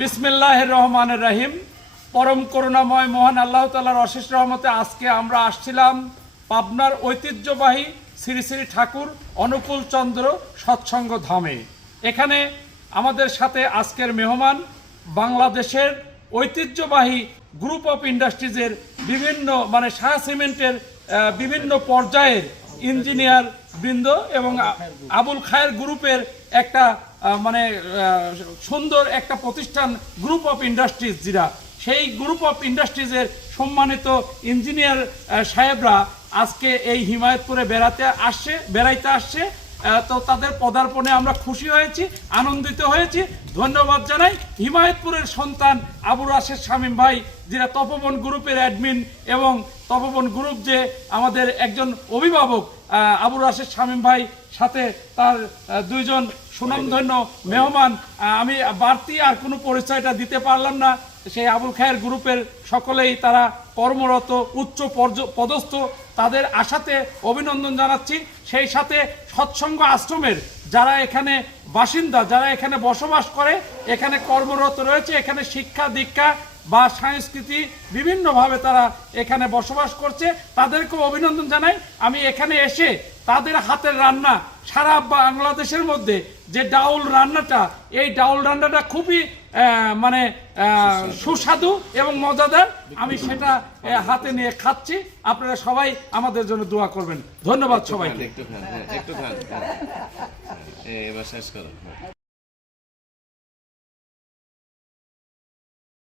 বিসমিল্লাহির রহমানির রহিম। পরম করুণাময় মহান আল্লাহ তাআলার অশেষ রহমতে আজকে আমরা আসছিলাম পাবনার ঐতিহ্যবাহী শ্রী শ্রী ঠাকুর অনুকূল চন্দ্র সৎসঙ্গ ধামে। এখানে আমাদের সাথে আজকের মেহমান বাংলাদেশের ঐতিহ্যবাহী গ্রুপ অফ ইন্ডাস্ট্রিজের বিভিন্ন শাহ সিমেন্টের বিভিন্ন পর্যায়ের ইঞ্জিনিয়ার বৃন্দ এবং আবুল খায়ের গ্রুপের একটা সুন্দর একটা প্রতিষ্ঠান গ্রুপ অফ ইন্ডাস্ট্রিজ, যেটা সেই গ্রুপ অফ ইন্ডাস্ট্রিজের সম্মানিত ইঞ্জিনিয়ার সাহেবরা আজকে এই হিমায়তপুরে বেড়াইতে আসছে। তো তাদের পদার্পণে আমরা খুশি হয়েছি, আনন্দিত হয়েছি। ধন্যবাদ জানাই হিমায়তপুরের সন্তান আবু রাশেদ শামীম ভাই, যেটা তপবন গ্রুপের অ্যাডমিন, এবং তপবন গ্রুপ যে আমাদের একজন অভিভাবক আবু রাশেদ শামীম ভাই, সাথে তার দুইজন সুনামধন্য মেহমান। আমি বাড়তি আর কোনো পরিচয়টা দিতে পারলাম না। সেই আবুল খায়ের গ্রুপের সকলেই তারা কর্মরত, উচ্চ পদস্থ, তাদের আশাতে অভিনন্দন জানাচ্ছি। সেই সাথে সৎসঙ্গ আশ্রমের যারা এখানে বাসিন্দা, যারা এখানে বসবাস করে, এখানে কর্মরত রয়েছে, এখানে শিক্ষা দীক্ষা বা সংস্কৃতি বিভিন্নভাবে তারা এখানে বসবাস করছে, তাদেরকেও অভিনন্দন জানাই। আমি এখানে এসে তাদের হাতের রান্না, সারা বাংলাদেশের মধ্যে যে ডাউল রান্নাটা, এই ডাউল রান্নাটা খুবই সুস্বাদু এবং মজাদার। আমি সেটা হাতে নিয়ে খাচ্ছি। আপনারা সবাই আমাদের জন্য দোয়া করবেন। ধন্যবাদ সবাইকে। একটু খান, এবার শেষ করো।